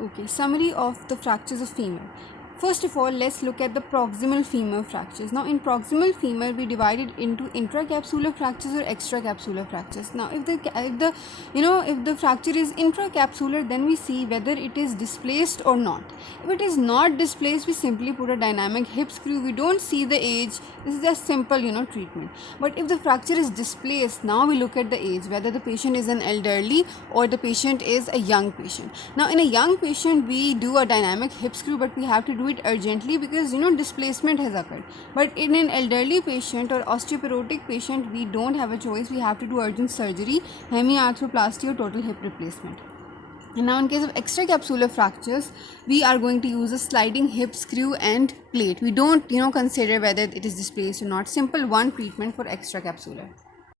Okay, summary of the fractures of femur. First of all, let's look at the proximal femur fractures. Now, in proximal femur, we divide it into intracapsular fractures or extracapsular fractures. Now, if the fracture is intracapsular, then we see whether it is displaced or not. If it is not displaced, we simply put a dynamic hip screw. We don't see the age. This is just simple, treatment. But if the fracture is displaced, now we look at the age, whether the patient is an elderly or the patient is a young patient. Now, in a young patient, we do a dynamic hip screw, but we have to do it urgently because displacement has occurred. But in an elderly patient or osteoporotic patient, we don't have a choice. We have to do urgent surgery, hemiarthroplasty or total hip replacement. And now in case of extracapsular fractures, we are going to use a sliding hip screw and plate. We don't consider whether it is displaced or not. Simple one treatment for extracapsular.